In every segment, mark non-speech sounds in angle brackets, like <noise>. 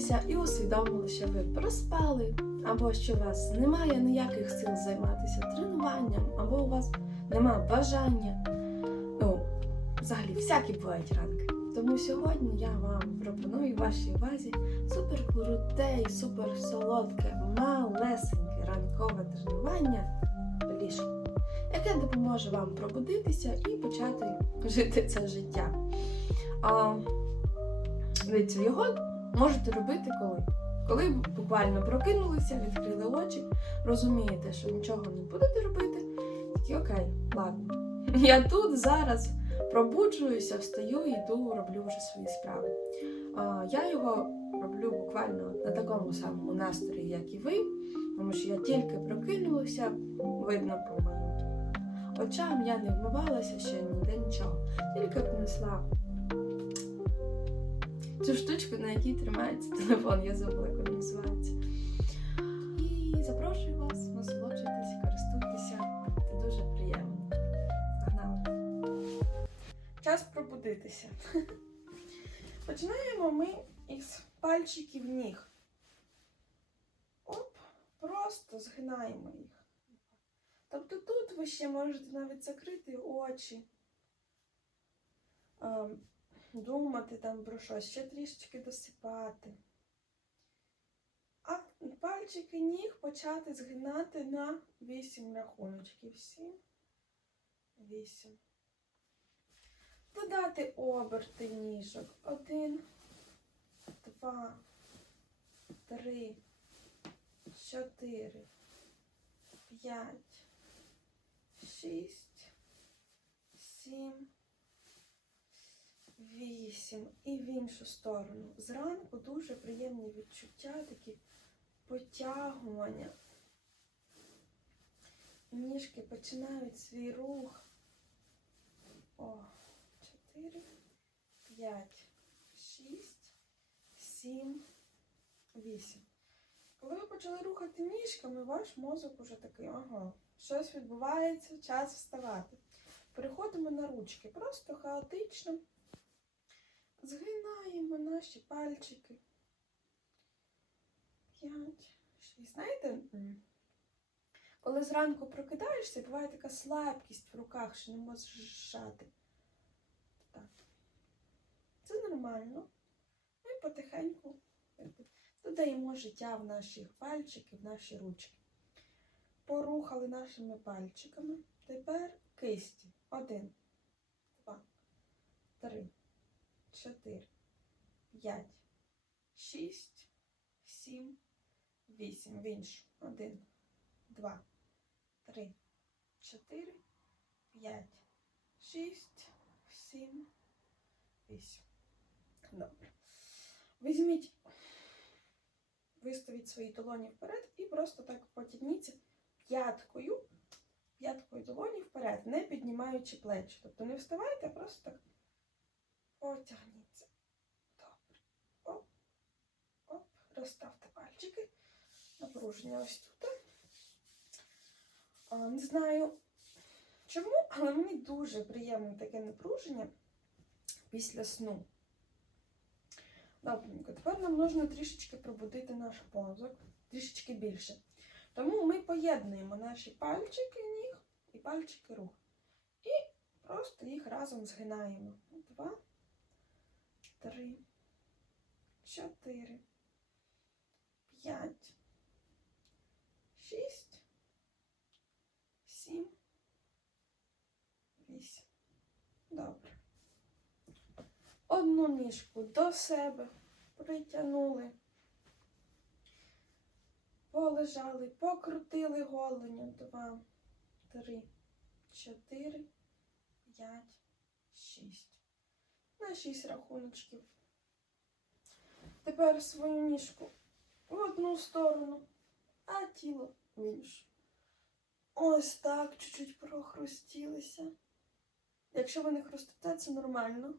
прокинулися і усвідомили, що ви проспали, або що у вас немає ніяких сил займатися тренуванням, або у вас немає бажання. Ну, взагалі, всякі бувають ранки. Тому сьогодні я вам пропоную вашій увазі супер круте і супер солодке, малесеньке ранкове тренування в ліжку, яке допоможе вам пробудитися і почати жити це життя. А, дивіться, його можете робити коли? Коли буквально прокинулися, відкрили очі, розумієте, що нічого не будете робити, такі окей, ладно. Я тут зараз пробуджуюся, встаю, йду, роблю вже свої справи. Я його роблю буквально на такому самому настрої, як і ви, тому що я тільки прокинулася, видно по моїм очам, я не вмивалася ще ніде нічого, тільки принесла цю штучку, на якій тримається телефон, я забула, як він називається. І запрошую вас, насолоджуйтесь, користуйтеся. Це дуже приємно. Погнали. Час пробудитися. <laughs> Починаємо ми із пальчиків ніг. Оп, просто згинаємо їх. Тобто тут ви ще можете навіть закрити очі, ем, думати там про щось, ще трішечки досипати. А пальчики ніг почати згинати на 8 рахуночків. 7, 8. Додати оберти ніжок. 1, 2, 3, 4, 5, 6, 7, 8 і в іншу сторону. Зранку дуже приємні відчуття, такі потягування. Ніжки починають свій рух. О, 4, 5, 6, 7, 8. Коли ви почали рухати ніжками, ваш мозок уже такий, ага, щось відбувається, час вставати. Переходимо на ручки. Просто хаотично згинаємо наші пальчики. 5, 6. Знаєте, коли зранку прокидаєшся, буває така слабкість в руках, що не можеш зжати. Так. Це нормально. Ми потихеньку додаємо життя в наші пальчики, в наші ручки. Порухали нашими пальчиками. Тепер кисті. Один, два, три, чотири, п'ять, шість, сім, вісім. В іншу. Один, два, три, чотири, п'ять, шість, сім, вісім. Добре. Візьміть, виставіть свої долоні вперед і просто так потягніться п'яткою, п'яткою долоні вперед, не піднімаючи плечі. Тобто не вставайте, а просто так потягніться. Добре. Оп, оп, розставте пальчики. Напруження ось тут. Не знаю чому, але мені дуже приємне таке напруження після сну. Добренько, тепер нам потрібно трішечки пробудити наш мозок, трішечки більше. Тому ми поєднуємо наші пальчики ніг і пальчики рук. І просто їх разом згинаємо. Два, три, чотири, п'ять, шість, сім, вісім. Добре. Одну ніжку до себе притягнули. Полежали, покрутили голеню. Два, три, чотири, п'ять, шість. На шість рахуночків. Тепер свою ніжку в одну сторону, а тіло в іншу. Ось так чуть-чуть прохрустілися. Якщо ви не хрустите, це нормально.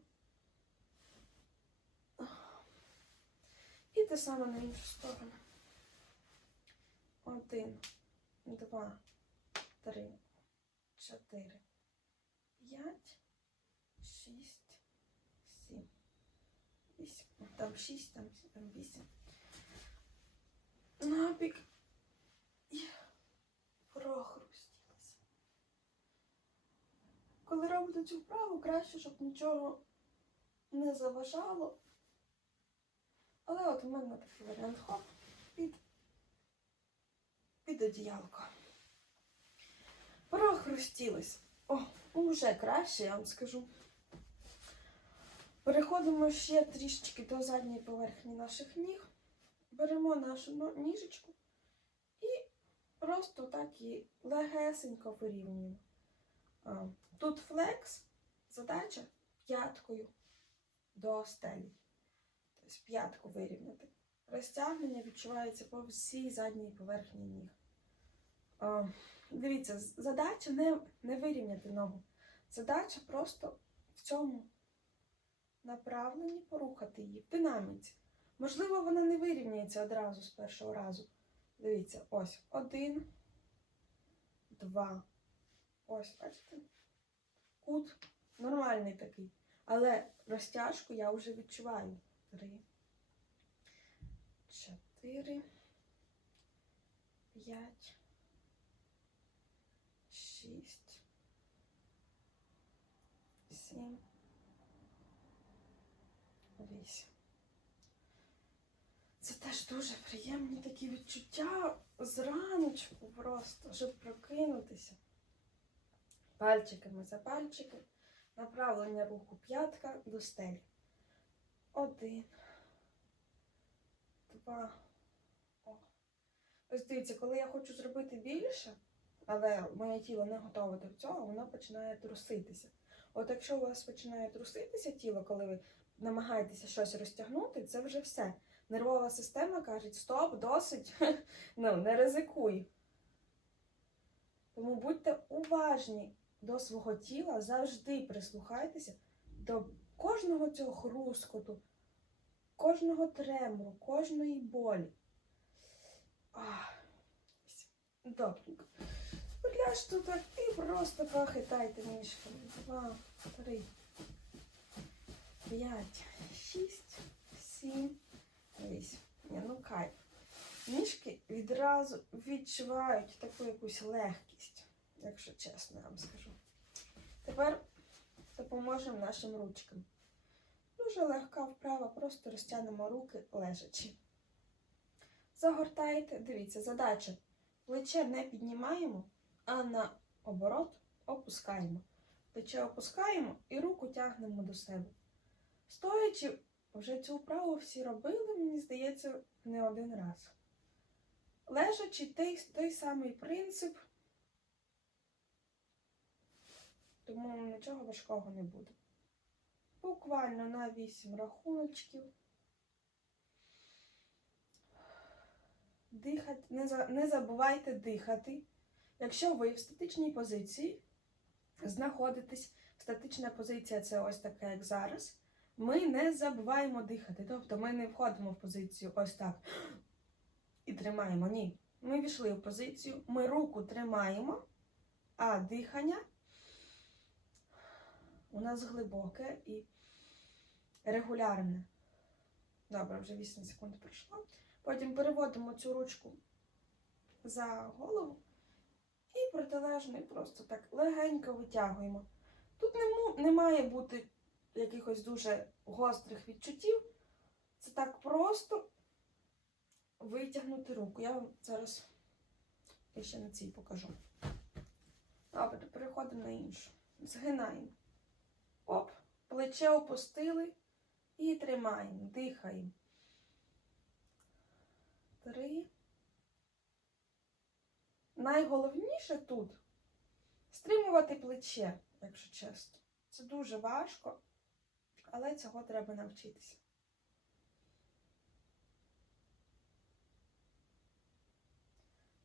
І те саме на іншу сторону. Один, два, три, чотири, п'ять, шість. Там шість, там, там вісім. набік і прохрустілися. Коли робите цю вправу, краще, щоб нічого не заважало. Але от у мене такий варіант хоп під, під одіялко. Прохрустілись. О, уже краще, я вам скажу. Переходимо ще трішечки до задньої поверхні наших ніг. Беремо нашу ніжечку і просто так її легесенько вирівнюємо. Тут флекс, задача п'яткою до стелі. Тобто п'ятку вирівняти. Розтягнення відчувається по всій задній поверхні ніг. Дивіться, задача не, не вирівняти ногу. Задача просто в цьому направленні порухати її в динаміці. Можливо, вона не вирівняється одразу з першого разу. Дивіться, ось один, два. Ось, бачите? Кут нормальний такий. Але розтяжку я вже відчуваю. Три, чотири, п'ять, шість, сім, вісім. Це теж дуже приємні такі відчуття зраночку просто, щоб прокинутися. Пальчиками за пальчики, направлення руху п'ятка до стелі. Один, два. О. Ось дивіться, коли я хочу зробити більше, але моє тіло не готове до цього, воно починає труситися. От якщо у вас починає труситися тіло, коли ви намагаєтеся щось розтягнути, це вже все. Нервова система каже, стоп, досить, <laughs> ну, не ризикуй. Тому будьте уважні до свого тіла, завжди прислухайтеся до кожного цього хрускоту, кожного тремору, кожної болі. Добренько. Ляжте так і просто похитайте ніжками. Два, три, п'ять, шість, сім, Ні, ну кайф. Ніжки відразу відчувають таку якусь легкість, якщо чесно я вам скажу. Тепер допоможемо нашим ручкам. Дуже легка вправа, просто розтягнемо руки лежачи. Загортаєте, дивіться, задача. Плече не піднімаємо, а наоборот опускаємо. Плече опускаємо і руку тягнемо до себе. Стоячи, вже цю вправу всі робили, мені здається, не один раз. Лежачи той, той самий принцип, тому нічого важкого не буде. Буквально на 8 рахуночків. Дихати, не, не забувайте дихати. Якщо ви в статичній позиції знаходитесь, статична позиція це ось така, як зараз, ми не забуваємо дихати. Тобто ми не входимо в позицію ось так і тримаємо. Ні. Ми війшли в позицію, ми руку тримаємо, а дихання у нас глибоке і регулярне. Добре, вже 8 секунд пройшло. Потім переводимо цю ручку за голову і протилежний просто так легенько витягуємо. Тут не, не має бути якихось дуже гострих відчуттів. Це так просто витягнути руку. Я вам зараз ще на цій покажу. Добре, переходимо на іншу. Згинаємо. Оп, плече опустили і тримаємо, дихаємо. Три. Найголовніше тут стримувати плече, якщо чесно. Це дуже важко, але цього треба навчитися.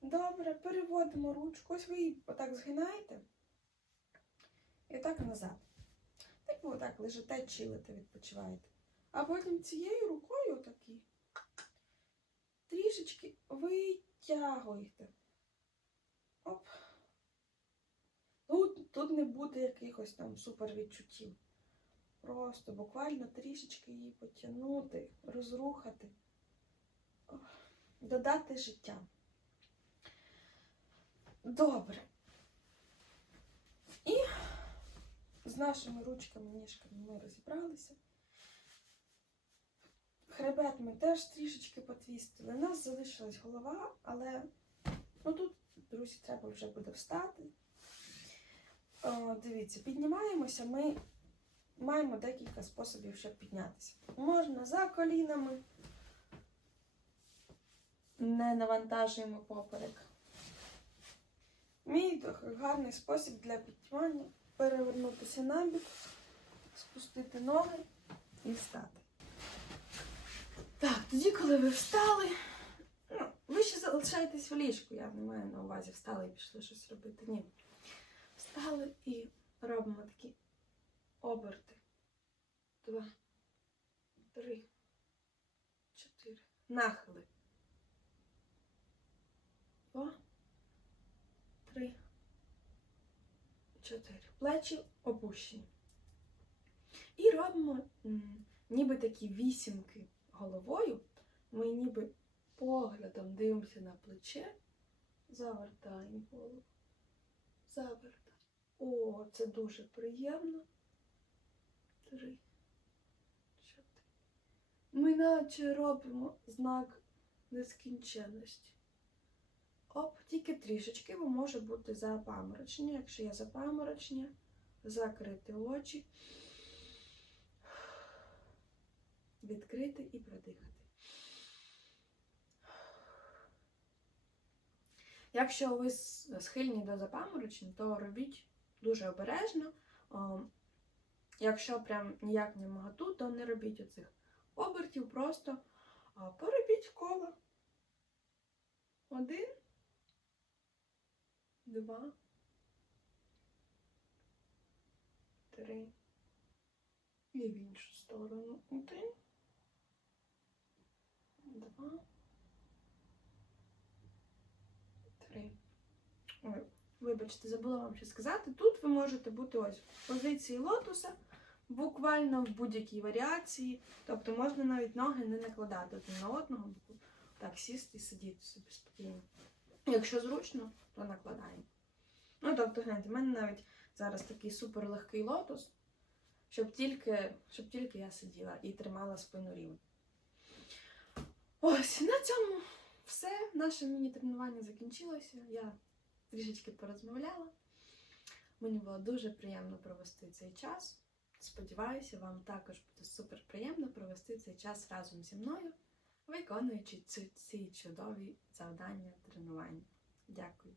Добре, переводимо ручку. Ось ви її отак згинаєте і так назад. Типу отак лежите, чилите, відпочиваєте. А потім цією рукою отакі трішечки витягуєте. Оп. Тут, тут не буде якихось там супер відчуттів. Просто буквально трішечки її потягнути, розрухати. Додати життя. Добре. І з нашими ручками, ніжками ми розібралися. Хребет ми теж трішечки потвістили. У нас залишилась голова, але ну, тут, друзі, треба вже буде встати. О, дивіться, піднімаємося, ми маємо декілька способів, щоб піднятися. Можна за колінами, не навантажуємо поперек. Мій гарний спосіб для піднімання перевернутися на бік, спустити ноги і встати. Так, тоді, коли ви встали, ну, ви ще залишаєтесь в ліжку. Я не маю на увазі встали і пішли щось робити. Ні. Встали і робимо такі оберти. Два, три, чотири. Нахили. Два, три, чотири. Плечі опущені. І робимо ніби такі вісімки головою. Ми ніби поглядом дивимося на плече, завертаємо голову. Завертаємо. О, це дуже приємно. Три, чотири. Ми наче робимо знак нескінченності. Оп, тільки трішечки, бо може бути запаморочення. Якщо є запаморочення, закрити очі, відкрити і продихати. Якщо ви схильні до запаморочень, то робіть дуже обережно. Якщо прям ніяк не моготу, то не робіть оцих обертів, просто поробіть коло. Один, два, три. І в іншу сторону. Один, два, три. Ой, вибачте, забула вам ще сказати. Тут ви можете бути ось в позиції лотуса, буквально в будь-якій варіації. Тобто можна навіть ноги не накладати один на одного, так сісти і сидіти собі спокійно. Якщо зручно, то накладаємо. Ну, тобто, гляньте, в мене навіть зараз такий супер легкий лотос, щоб тільки, щоб тільки я сиділа і тримала спину рівно. Ось, на цьому все. Наше міні-тренування закінчилося. Я трішечки порозмовляла. Мені було дуже приємно провести цей час. Сподіваюся, вам також буде супер приємно провести цей час разом зі мною, виконуючи ці, чудові завдання тренування. Дякую.